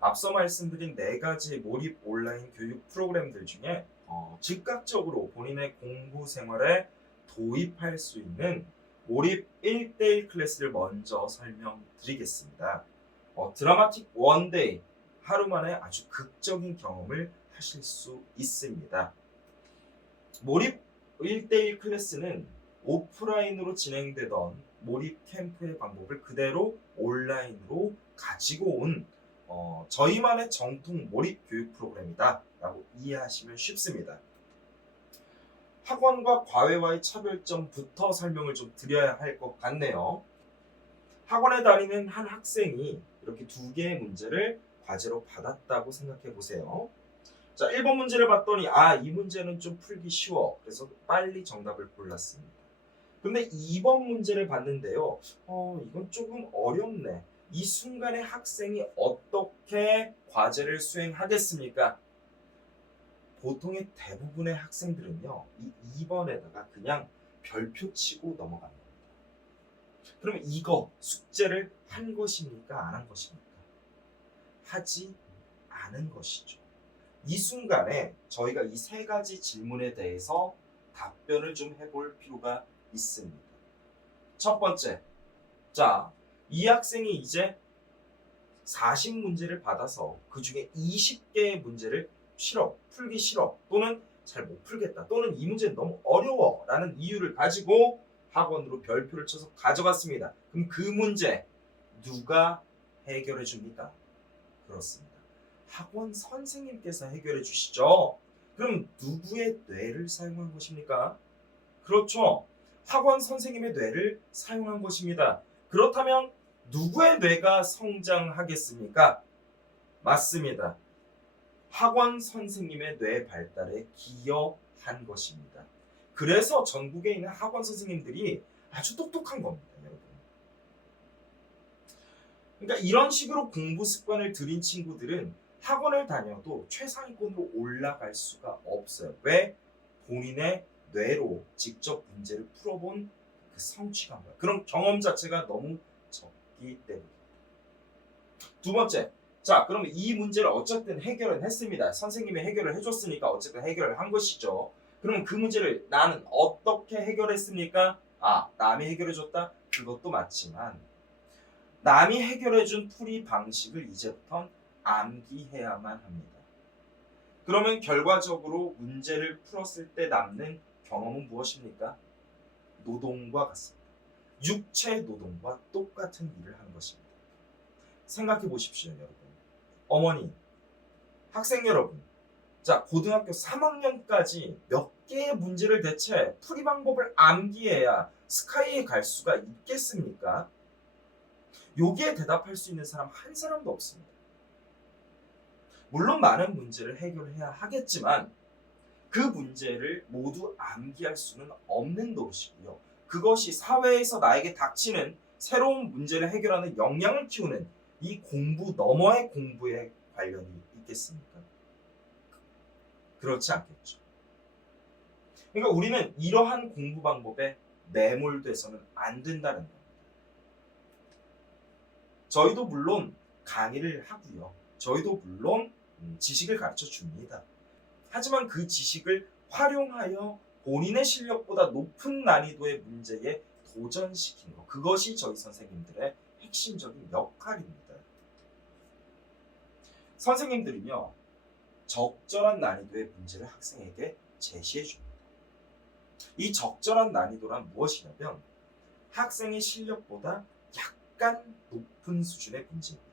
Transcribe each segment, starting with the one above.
앞서 말씀드린 네 가지 몰입 온라인 교육 프로그램들 중에 즉각적으로 본인의 공부 생활에 도입할 수 있는 몰입 1대1 클래스를 먼저 설명드리겠습니다. 드라마틱 원데이, 하루 만에 아주 극적인 경험을 하실 수 있습니다. 몰입 1대1 클래스는 오프라인으로 진행되던 몰입 캠프의 방법을 그대로 온라인으로 가지고 온 저희만의 정통 몰입 교육 프로그램이다 라고 이해하시면 쉽습니다. 학원과 과외와의 차별점부터 설명을 좀 드려야 할 것 같네요. 학원에 다니는 한 학생이 이렇게 두 개의 문제를 과제로 받았다고 생각해 보세요. 자, 1번 문제를 봤더니 이 문제는 좀 풀기 쉬워. 그래서 빨리 정답을 골랐습니다. 근데 2번 문제를 봤는데요. 이건 조금 어렵네. 이 순간에 학생이 어떻게 과제를 수행하겠습니까? 보통의 대부분의 학생들은요, 이 2번에다가 그냥 별표 치고 넘어갑니다. 그러면 이거 숙제를 한 것입니까? 안 한 것입니까? 하지 않은 것이죠. 이 순간에 저희가 이 세 가지 질문에 대해서 답변을 좀 해볼 필요가 있습니다. 첫 번째, 자, 이 학생이 이제 40문제를 받아서 그 중에 20개의 문제를 풀기 싫어, 또는 잘 못 풀겠다, 또는 이 문제는 너무 어려워 라는 이유를 가지고 학원으로 별표를 쳐서 가져갔습니다. 그럼 그 문제 누가 해결해 줍니까? 그렇습니다. 학원 선생님께서 해결해 주시죠. 그럼 누구의 뇌를 사용한 것입니까? 그렇죠. 학원 선생님의 뇌를 사용한 것입니다. 그렇다면 누구의 뇌가 성장하겠습니까? 맞습니다. 학원 선생님의 뇌 발달에 기여한 것입니다. 그래서 전국에 있는 학원 선생님들이 아주 똑똑한 겁니다, 여러분. 그러니까 이런 식으로 공부 습관을 들인 친구들은 학원을 다녀도 최상위권으로 올라갈 수가 없어요. 왜? 본인의 뇌로 직접 문제를 풀어본 그 성취감과 그런 경험 자체가 너무 적기 때문입니다. 두 번째, 자, 그러면 이 문제를 어쨌든 해결은 했습니다. 선생님이 해결을 해줬으니까 어쨌든 해결을 한 것이죠. 그러면 그 문제를 나는 어떻게 해결했습니까? 남이 해결해줬다? 그것도 맞지만 남이 해결해준 풀이 방식을 이제부턴 암기해야만 합니다. 그러면 결과적으로 문제를 풀었을 때 남는 경험은 무엇입니까? 노동과 같습니다. 육체 노동과 똑같은 일을 하는 것입니다. 생각해 보십시오, 여러분. 어머니, 학생 여러분. 자, 고등학교 3학년까지 몇 개의 문제를 대체 풀이 방법을 암기해야 스카이에 갈 수가 있겠습니까? 여기에 대답할 수 있는 사람 한 사람도 없습니다. 물론 많은 문제를 해결해야 하겠지만 그 문제를 모두 암기할 수는 없는 것이고요. 그것이 사회에서 나에게 닥치는 새로운 문제를 해결하는 역량을 키우는 이 공부 너머의 공부에 관련이 있겠습니까? 그렇지 않겠죠. 그러니까 우리는 이러한 공부 방법에 매몰돼서는 안 된다는 겁니다. 저희도 물론 강의를 하고요. 저희도 물론 지식을 가르쳐 줍니다. 하지만 그 지식을 활용하여 본인의 실력보다 높은 난이도의 문제에 도전시키는 것, 그것이 저희 선생님들의 핵심적인 역할입니다. 선생님들은요, 적절한 난이도의 문제를 학생에게 제시해 줍니다. 이 적절한 난이도란 무엇이냐면 학생의 실력보다 약간 높은 수준의 문제입니다.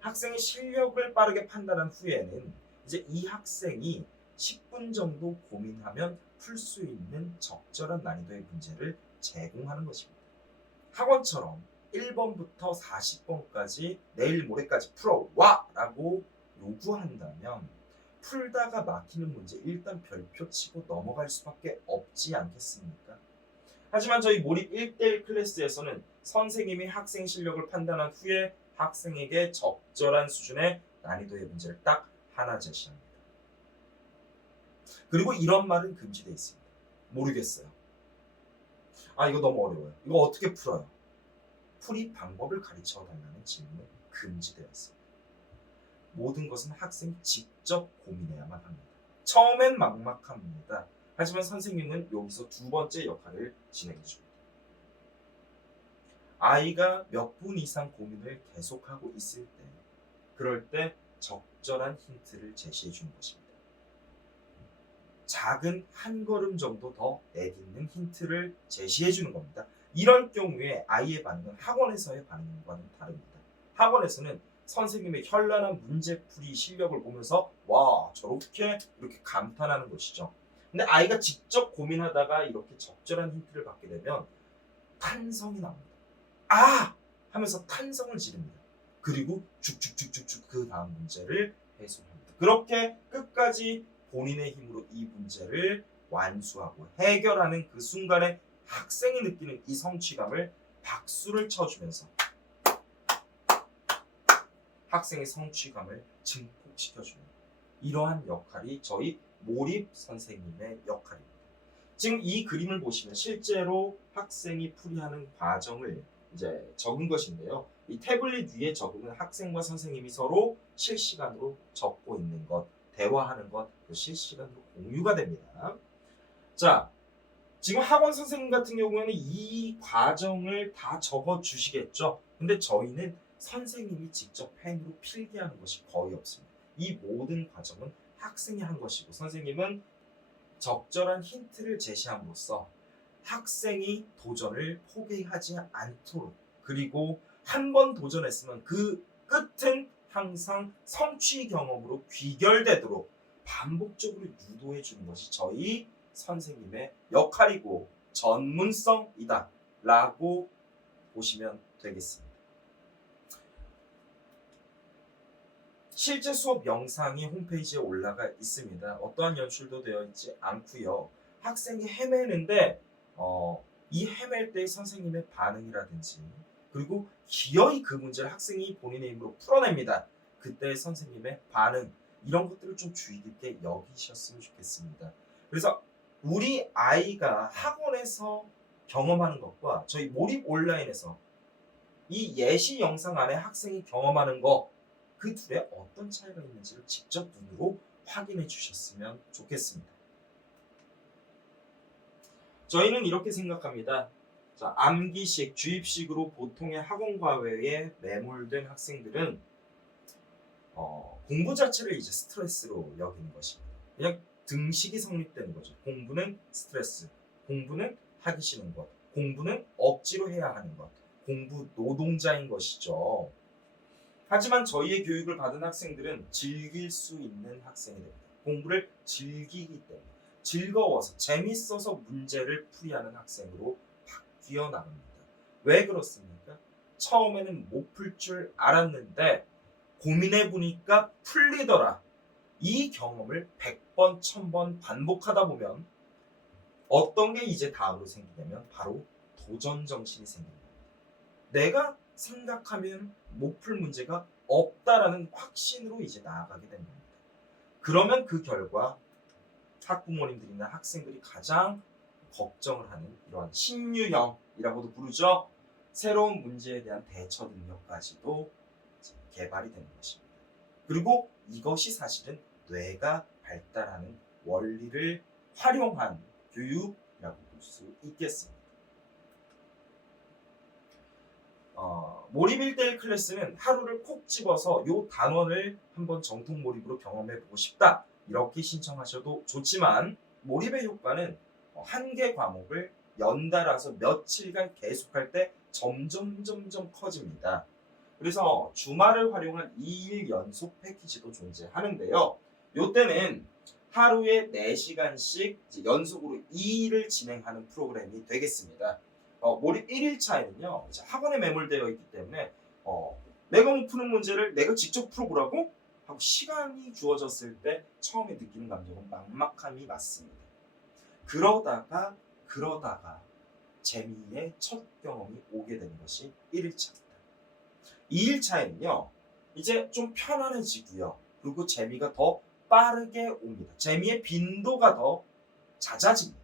학생의 실력을 빠르게 판단한 후에는 이제 이 학생이 10분 정도 고민하면 풀 수 있는 적절한 난이도의 문제를 제공하는 것입니다. 학원처럼 1번부터 40번까지 내일 모레까지 풀어와 라고 요구한다면 풀다가 막히는 문제 일단 별표 치고 넘어갈 수밖에 없지 않겠습니까? 하지만 저희 몰입 1대1 클래스에서는 선생님이 학생 실력을 판단한 후에 학생에게 적절한 수준의 난이도의 문제를 딱 하나 제시합니다. 그리고 이런 말은 금지되어 있습니다. 모르겠어요. 이거 너무 어려워요. 이거 어떻게 풀어요? 풀이 방법을 가르쳐 달라는 질문은 금지되어 있습니다. 모든 것은 학생이 직접 고민해야만 합니다. 처음엔 막막합니다. 하지만 선생님은 여기서 두 번째 역할을 진행해 줍니다. 아이가 몇 분 이상 고민을 계속하고 있을 때, 그럴 때 적절한 힌트를 제시해 주는 것입니다. 작은 한 걸음 정도 더 내딛는 힌트를 제시해 주는 겁니다. 이럴 경우에 아이의 반응은 학원에서의 반응과는 다릅니다. 학원에서는 선생님의 현란한 문제풀이 실력을 보면서 와, 저렇게 이렇게 감탄하는 것이죠. 근데 아이가 직접 고민하다가 이렇게 적절한 힌트를 받게 되면 탄성이 나옵니다. 아! 하면서 탄성을 지릅니다. 그리고 쭉쭉쭉쭉쭉 그 다음 문제를 해소합니다. 그렇게 끝까지 본인의 힘으로 이 문제를 완수하고 해결하는 그 순간에 학생이 느끼는 이 성취감을 박수를 쳐주면서 학생의 성취감을 증폭시켜주는 이러한 역할이 저희 몰입 선생님의 역할입니다. 지금 이 그림을 보시면 실제로 학생이 풀이하는 과정을 이제 적은 것인데요. 이 태블릿 위에 적으면 학생과 선생님이 서로 실시간으로 적고 있는 것, 대화하는 것, 실시간으로 공유가 됩니다. 자, 지금 학원 선생님 같은 경우에는 이 과정을 다 적어 주시겠죠. 근데 저희는 선생님이 직접 펜으로 필기하는 것이 거의 없습니다. 이 모든 과정은 학생이 한 것이고 선생님은 적절한 힌트를 제시함으로써 학생이 도전을 포기하지 않도록, 그리고 한 번 도전했으면 그 끝은 항상 성취 경험으로 귀결되도록 반복적으로 유도해 주는 것이 저희 선생님의 역할이고 전문성이다 라고 보시면 되겠습니다. 실제 수업 영상이 홈페이지에 올라가 있습니다. 어떠한 연출도 되어 있지 않고요. 학생이 헤매는데 이 헤맬 때 선생님의 반응이라든지, 그리고 기어이 그 문제를 학생이 본인의 힘으로 풀어냅니다. 그때 선생님의 반응, 이런 것들을 좀 주의 깊게 여기셨으면 좋겠습니다. 그래서 우리 아이가 학원에서 경험하는 것과 저희 몰입 온라인에서 이 예시 영상 안에 학생이 경험하는 것, 그 둘에 어떤 차이가 있는지를 직접 눈으로 확인해 주셨으면 좋겠습니다. 저희는 이렇게 생각합니다. 자, 암기식, 주입식으로 보통의 학원 과외에 매몰된 학생들은 공부 자체를 이제 스트레스로 여기는 것입니다. 그냥 등식이 성립되는 거죠. 공부는 스트레스, 공부는 하기 싫은 것, 공부는 억지로 해야 하는 것, 공부 노동자인 것이죠. 하지만 저희의 교육을 받은 학생들은 즐길 수 있는 학생이 됩니다. 공부를 즐기기 때문에 즐거워서 재밌어서 문제를 풀이하는 학생으로 바뀌어 나갑니다. 왜 그렇습니까? 처음에는 못 풀 줄 알았는데 고민해 보니까 풀리더라. 이 경험을 100번, 1000번 반복하다 보면 어떤 게 이제 다음으로 생기냐면 바로 도전 정신이 생깁니다. 내가 생각하면 못 풀 문제가 없다라는 확신으로 이제 나아가게 됩니다. 그러면 그 결과 학부모님들이나 학생들이 가장 걱정을 하는 이러한 신유형이라고도 부르죠. 새로운 문제에 대한 대처 능력까지도 개발이 되는 것입니다. 그리고 이것이 사실은 뇌가 발달하는 원리를 활용한 교육이라고 볼 수 있겠습니다. 몰입 1대1 클래스는 하루를 콕 집어서 요 단원을 한번 정통 몰입으로 경험해 보고 싶다, 이렇게 신청하셔도 좋지만 몰입의 효과는 한 개 과목을 연달아서 며칠간 계속할 때 점점 커집니다. 그래서 주말을 활용한 2일 연속 패키지도 존재하는데요. 요때는 하루에 4시간씩 연속으로 2일을 진행하는 프로그램이 되겠습니다. 몰입 1일차에는요, 학원에 매몰되어 있기 때문에 내가 못 푸는 문제를 내가 직접 풀어보라고 하고 시간이 주어졌을 때 처음에 느끼는 감정은 막막함이 맞습니다. 그러다가 재미의 첫 경험이 오게 되는 것이 1일차입니다. 2일차에는요, 이제 좀 편안해지고요. 그리고 재미가 더 빠르게 옵니다. 재미의 빈도가 더 잦아집니다.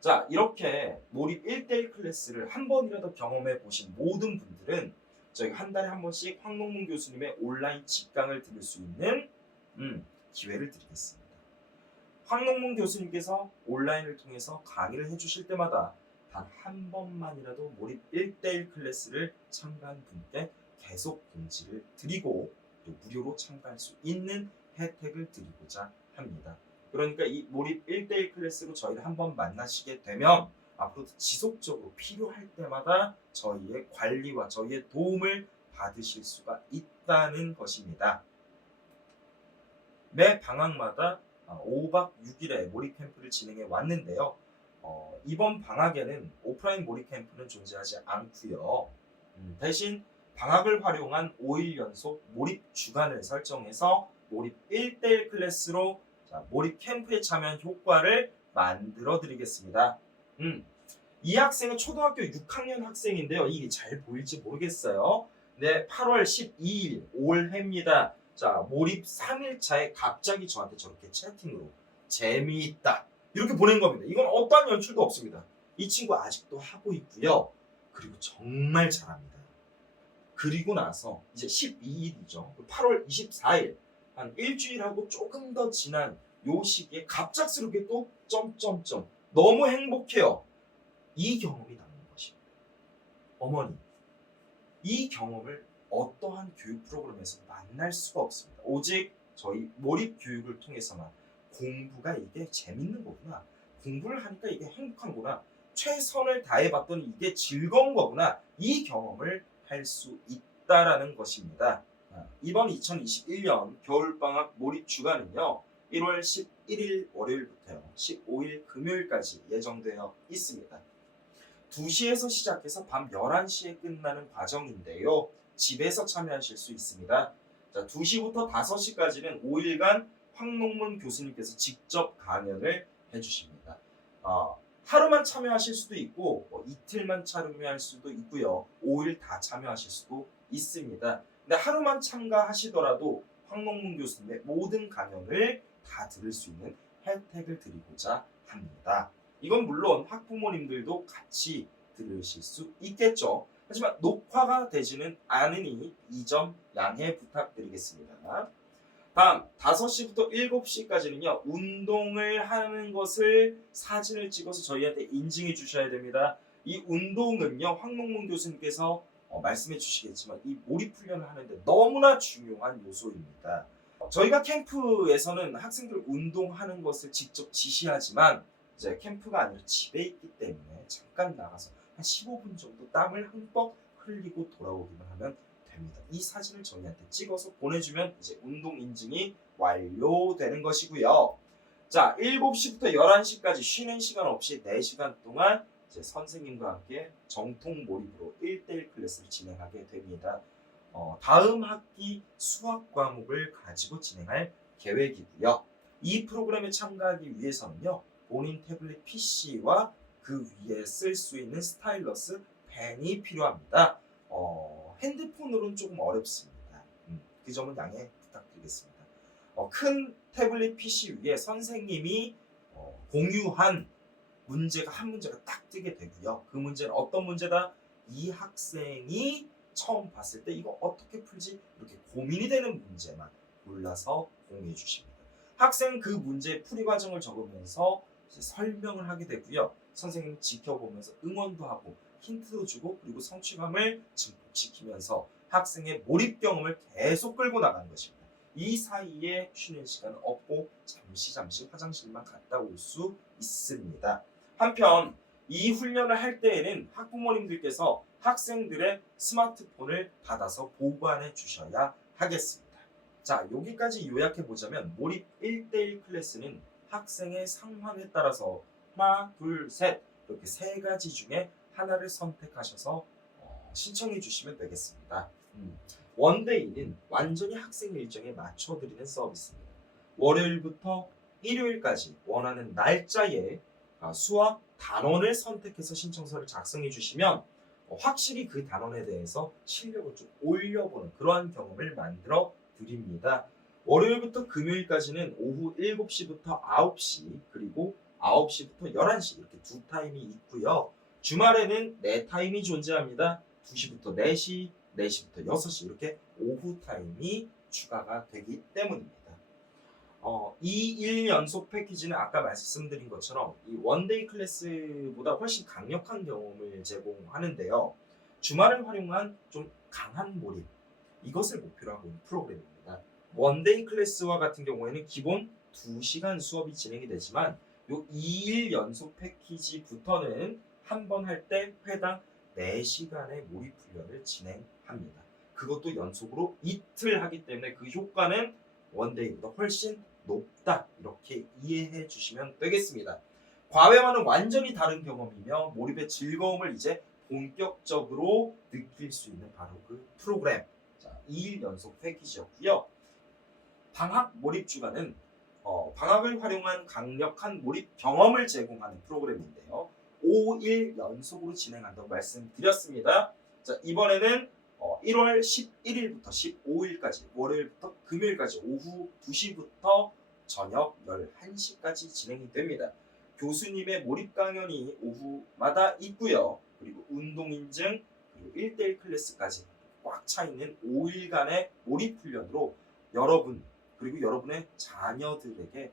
자, 이렇게 몰입 1대1 클래스를 한 번이라도 경험해 보신 모든 분들은 저희가 한 달에 한 번씩 황농문 교수님의 온라인 직강을 들을 수 있는 기회를 드리겠습니다. 황농문 교수님께서 온라인을 통해서 강의를 해주실 때마다 단 한 번만이라도 몰입 1대1 클래스를 참가한 분께 계속 공지를 드리고 또 무료로 참가할 수 있는 혜택을 드리고자 합니다. 그러니까 이 몰입 1대1 클래스로 저희를 한번 만나시게 되면 앞으로도 지속적으로 필요할 때마다 저희의 관리와 저희의 도움을 받으실 수가 있다는 것입니다. 매 방학마다 5박 6일의 몰입 캠프를 진행해 왔는데요. 이번 방학에는 오프라인 몰입 캠프는 존재하지 않고요. 대신 방학을 활용한 5일 연속 몰입 주간을 설정해서 몰입 1대1 클래스로 몰입 캠프에 참여한 효과를 만들어 드리겠습니다. 이 학생은 초등학교 6학년 학생인데요. 이게 잘 보일지 모르겠어요. 네, 8월 12일 올해입니다. 자, 몰입 3일차에 갑자기 저한테 저렇게 채팅으로 재미있다 이렇게 보낸 겁니다. 이건 어떠한 연출도 없습니다. 이 친구 아직도 하고 있고요. 그리고 정말 잘합니다. 그리고 나서 이제 12일이죠. 8월 24일 한 일주일하고 조금 더 지난 요 시기에 갑작스럽게 또 점점점 너무 행복해요. 이 경험이 남는 것입니다. 어머니, 이 경험을 어떠한 교육 프로그램에서 만날 수가 없습니다. 오직 저희 몰입 교육을 통해서만 공부가 이게 재밌는 거구나. 공부를 하니까 이게 행복한구나. 최선을 다해봤더니 이게 즐거운 거구나. 이 경험을 할 수 있다라는 것입니다. 이번 2021년 겨울방학 몰입 주간은요. 1월 11일 월요일부터 15일 금요일까지 예정되어 있습니다. 2시에서 시작해서 밤 11시에 끝나는 과정인데요. 집에서 참여하실 수 있습니다. 자, 2시부터 5시까지는 5일간 황농문 교수님께서 직접 강연을 해주십니다. 하루만 참여하실 수도 있고 이틀만 참여할 수도 있고요. 5일 다 참여하실 수도 있습니다. 근데 하루만 참가하시더라도 황농문 교수님의 모든 강연을 다 들을 수 있는 혜택을 드리고자 합니다. 이건 물론 학부모님들도 같이 들으실 수 있겠죠. 하지만 녹화가 되지는 않으니 이 점 양해 부탁드리겠습니다. 다음 5시부터 7시까지는요. 운동을 하는 것을 사진을 찍어서 저희한테 인증해 주셔야 됩니다. 이 운동은요. 황농문 교수님께서 말씀해 주시겠지만 이 몰입 훈련을 하는데 너무나 중요한 요소입니다. 저희가 캠프에서는 학생들 운동하는 것을 직접 지시하지만 이제 캠프가 아니라 집에 있기 때문에 잠깐 나가서 한 15분 정도 땀을 흠뻑 흘리고 돌아오기만 하면 됩니다. 이 사진을 저희한테 찍어서 보내주면 이제 운동 인증이 완료되는 것이고요. 자, 7시부터 11시까지 쉬는 시간 없이 4시간 동안 이제 선생님과 함께 정통 몰입으로 1대1 클래스를 진행하게 됩니다. 다음 학기 수학 과목을 가지고 진행할 계획이고요. 이 프로그램에 참가하기 위해서는요. 본인 태블릿 PC와 그 위에 쓸 수 있는 스타일러스 펜이 필요합니다. 핸드폰으로는 조금 어렵습니다. 그 점은 양해 부탁드리겠습니다. 큰 태블릿 PC 위에 선생님이 공유한 문제가 한 문제가 딱 뜨게 되고요. 그 문제는 어떤 문제다? 이 학생이 처음 봤을 때 이거 어떻게 풀지? 이렇게 고민이 되는 문제만 골라서 공유해 주십니다. 학생은 그 문제의 풀이 과정을 적으면서 이제 설명을 하게 되고요. 선생님 지켜보면서 응원도 하고 힌트도 주고 그리고 성취감을 증폭시키면서 학생의 몰입 경험을 계속 끌고 나가는 것입니다. 이 사이에 쉬는 시간은 없고 잠시 화장실만 갔다 올 수 있습니다. 한편 이 훈련을 할 때에는 학부모님들께서 학생들의 스마트폰을 받아서 보관해 주셔야 하겠습니다. 자, 여기까지 요약해 보자면 몰입 1대1 클래스는 학생의 상황에 따라서 하나, 둘, 셋 이렇게 3가지 중에 하나를 선택하셔서 신청해 주시면 되겠습니다. 원데이는 완전히 학생 일정에 맞춰드리는 서비스입니다. 월요일부터 일요일까지 원하는 날짜에 수학 단원을 선택해서 신청서를 작성해 주시면 확실히 그 단원에 대해서 실력을 좀 올려보는 그러한 경험을 만들어 드립니다. 월요일부터 금요일까지는 오후 7시부터 9시 그리고 9시부터 11시 이렇게 2타임이 있고요. 주말에는 4타임이 존재합니다. 2시부터 4시, 4시부터 6시 이렇게 오후 타임이 추가가 되기 때문입니다. 2일 연속 패키지는 아까 말씀드린 것처럼 이 원데이 클래스보다 훨씬 강력한 경험을 제공하는데요. 주말을 활용한 좀 강한 몰입, 이것을 목표로 하고 있는 프로그램입니다. 원데이 클래스와 같은 경우에는 기본 2시간 수업이 진행이 되지만 요 2일 연속 패키지부터는 한 번 할 때 회당 4시간의 몰입 훈련을 진행합니다. 그것도 연속으로 이틀 하기 때문에 그 효과는 원데이보다 훨씬 높다, 이렇게 이해해 주시면 되겠습니다. 과외와는 완전히 다른 경험이며 몰입의 즐거움을 이제 본격적으로 느낄 수 있는 바로 그 프로그램, 자, 2일 연속 패키지였고요. 방학 몰입 주간은 방학을 활용한 강력한 몰입 경험을 제공하는 프로그램인데요. 5일 연속으로 진행한다고 말씀드렸습니다. 자, 이번에는 1월 11일부터 15일까지 월요일부터 금요일까지 오후 2시부터 저녁 11시까지 진행이 됩니다. 교수님의 몰입 강연이 오후마다 있고요. 그리고 운동 인증, 그리고 1대1 클래스까지 꽉 차 있는 5일간의 몰입 훈련으로 여러분 그리고 여러분의 자녀들에게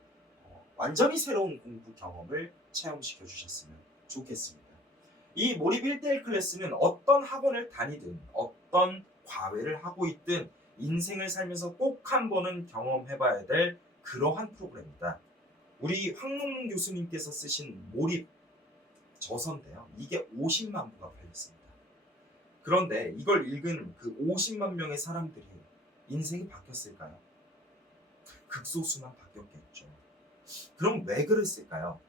완전히 새로운 공부 경험을 체험시켜 주셨으면 좋겠습니다. 이 몰입 1대1 클래스는 어떤 학원을 다니든 어떤 과외를 하고 있든 인생을 살면서 꼭 한 번은 경험해봐야 될 그러한 프로그램이다. 우리 황농문 교수님께서 쓰신 몰입 저서인데요. 이게 50만 부가 팔렸습니다. 그런데 이걸 읽은 그 50만 명의 사람들이 인생이 바뀌었을까요? 극소수만 바뀌었겠죠. 그럼 왜 그랬을까요?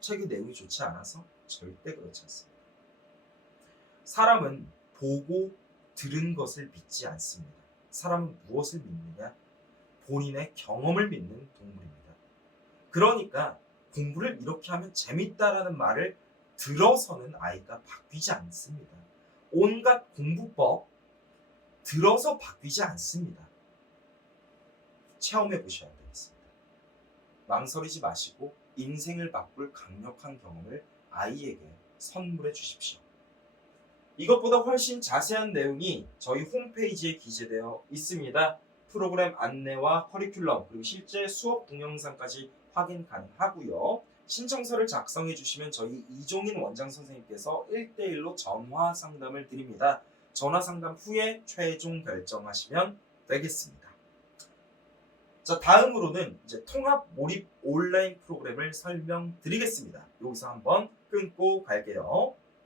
책의 내용이 좋지 않아서? 절대 그렇지 않습니다. 사람은 보고 들은 것을 믿지 않습니다. 사람은 무엇을 믿느냐? 본인의 경험을 믿는 동물입니다. 그러니까 공부를 이렇게 하면 재밌다라는 말을 들어서는 아이가 바뀌지 않습니다. 온갖 공부법 들어서 바뀌지 않습니다. 체험해 보셔야 되겠습니다. 망설이지 마시고 인생을 바꿀 강력한 경험을 아이에게 선물해 주십시오. 이것보다 훨씬 자세한 내용이 저희 홈페이지에 기재되어 있습니다. 프로그램 안내와 커리큘럼 그리고 실제 수업 동영상까지 확인 가능하고요. 신청서를 작성해 주시면 저희 이종인 원장 선생님께서 1대1로 전화 상담을 드립니다. 전화 상담 후에 최종 결정하시면 되겠습니다. 자, 다음으로는 이제 통합 몰입 온라인 프로그램을 설명드리겠습니다. 여기서 한번 끊고 갈게요.